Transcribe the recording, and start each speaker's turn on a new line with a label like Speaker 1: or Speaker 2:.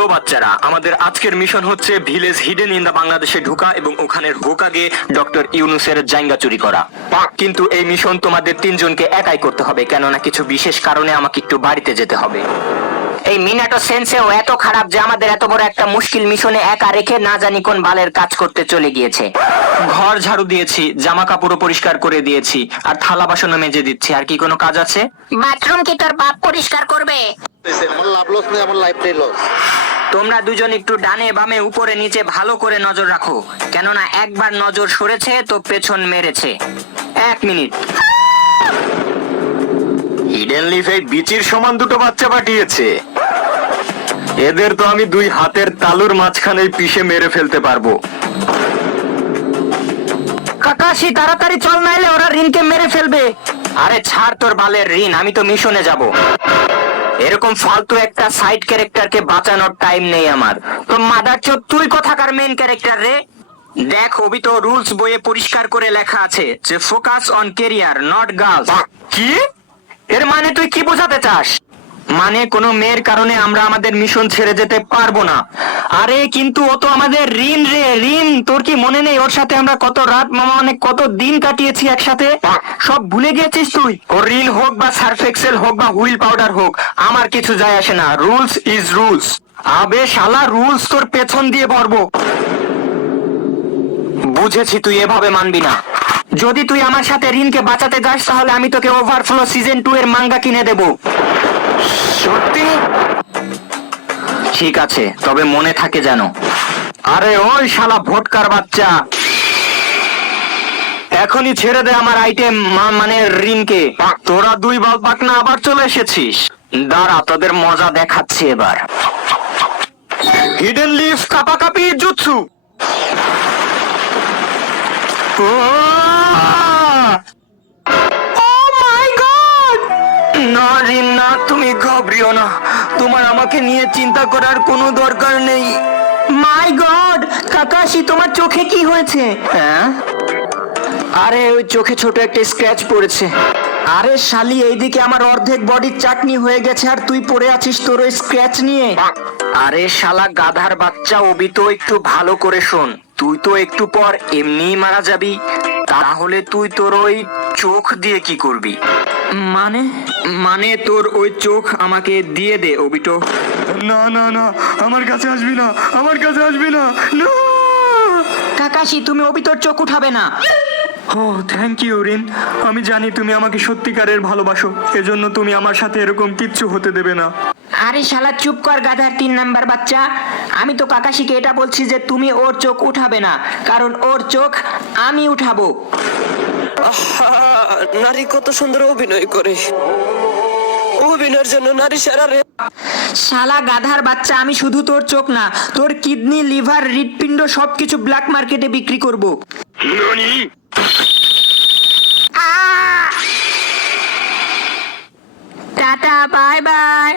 Speaker 1: তো বাচ্চারা আমাদের আজকের মিশন হচ্ছে ভিলেজ হিডেন ইন দা বাংলাদেশে ঢুকা এবং ওখানের হোকাগে ডক্টর ইউনুসের জাইঙ্গা চুরি করা। কিন্তু এই মিশন তোমাদের তিনজনকে একাই করতে হবে কেননা কিছু বিশেষ কারণে আমাকে একটু বাড়িতে যেতে হবে।
Speaker 2: এই মিনাটো সেন্সেও এত খারাপ যে আমাদের এত বড় একটা মুশকিল মিশনে একা রেখে না জানি কোন বালের কাজ করতে চলে গিয়েছে।
Speaker 1: ঘর ঝাড়ু দিয়েছি জামা কাপড়ও পরিষ্কার করে দিয়েছি আর থালা বাসনও মেজে দিচ্ছি আর কি কোনো কাজ আছে?
Speaker 2: বাথরুম কি তোর বাপ পরিষ্কার করবে?
Speaker 3: আমার লাভ লস নেই আমার লাইফটাই লস
Speaker 2: তোমরা দুজন একটু ডানে বামে উপরে নিচে ভালো করে নজর রাখো। কেননা একবার নজর সরেছে তো পেছন মেরেছে।
Speaker 1: এক মিনিট। হিডেন লিফ এই বিচির সমান দুটো বাচ্চা পাঠিয়েছে। এদের তো আমি দুই হাতের তালুর মাঝখানে পিষে মেরে ফেলতে পারব।
Speaker 2: কাকাশি তাড়াতাড়ি চল নাইলে ওরা রিনকে মেরে ফেলবে।
Speaker 1: আরে ছাড় তোর বালের ঋণ আমি তো মিশনে যাব। এরকম ফালতু একটা সাইড ক্যারেক্টারকে বাঁচানোর টাইম নেই আমার।
Speaker 2: তো মাদার চোদ তুই কথাকার মেন ক্যারেক্টার রে?
Speaker 1: দেখ অবি তো রুলস বইয়ে পরিষ্কার করে লেখা আছে যে focus on career not girls কি? এর মানে তুই কি বোঝাতে চাস? মানে কোনো মেয়ের কারণে আমরা আমাদের মিশন ছেড়ে যেতে পারব না। আরে, কিন্তু ও তো আমাদের ঋণ রে, ঋণ। তোর কি মনে নেই ওর সাথে আমরা কত রাত মামা অনেক কত দিন কাটিয়েছি একসাথে? সব ভুলে গেছিস তুই? ও ঋণ হোক বা সার্ফ এক্সেল হোক বা হুইল পাউডার হোক, আমার কিছু যায় আসে না। Rules is rules. আবে শালা, রুলস তোর পেছন দিয়ে ভরবো। বুঝেছি তুই এভাবে মানবি না। যদি তুই আমার সাথে ঋণকে বাঁচাতে যাস, তাহলে আমি তোকে ওভারফ্লো সিজন টু এর মাঙ্গা কিনে দেব। ঠিক আছে, তবে মনে থাকে যেন। আরে ওই শালা ভোটকার বাচ্চা। এখনই ছেড়ে দে আমার আইটেম মা মানে ঋণকে। তোরা দুই বাল পাকনা আবার চলে এসেছিস। দাঁড়া, তোদের মজা দেখাচ্ছি এবার। হিডেন লিফ, কাপাকাপি, জুৎসু। না রিন না, তুমি ঘাবড়িও না। তোমার আমাকে নিয়ে চিন্তা করার কোনো দরকার নেই।
Speaker 2: মাই গড কাকাশি তোমার চোখে কি হয়েছে?
Speaker 1: হ্যাঁ? আরে ওই চোখে ছোট একটা স্ক্র্যাচ পড়েছে।
Speaker 2: আরে শালি এইদিকে আমার অর্ধেক বডির চাটনি হয়ে গেছে আর তুই পড়ে আছিস তোর ওই স্ক্র্যাচ নিয়ে।
Speaker 1: আরে শালা গাধার বাচ্চা ওবি তো একটু ভালো করে শোন। তুই তো একটু পর এমনিই মারা যাবি। তাহলে তুই তোর ওই চোখ দিয়ে কি করবি? মানে মানে তোর ওই চোখ আমাকে দিয়ে দে ওবিটো না না না আমার কাছে আসবি না আমার কাছে আসবি না না।
Speaker 2: কাকাশি তুমি অবি তোর চোখ উঠাবে না।
Speaker 1: ও থ্যাংক ইউ রিন। আমি জানি তুমি আমাকে সত্যিকারের ভালোবাসো এজন্য তুমি আমার সাথে এরকম কিচ্ছু হতে দেবে না।
Speaker 2: আরে শালা চুপ কর গাধার তিন নাম্বার বাচ্চা। আমি তো কাকাশিকে এটা বলছি যে তুমি ওর চোখ উঠাবে না কারণ ওর চোখ আমি উঠাবো।
Speaker 4: আহা, নারী কত সুন্দর অভিনয় করে। অভিনয়ের জন্য নারী সেরা রে
Speaker 2: শালা গাধার বাচ্চা আমি শুধু তোর চোখ না তোর কিডনি লিভার হৃৎপিণ্ড সবকিছু ব্ল্যাক মার্কেটে বিক্রি করব। Tata bye bye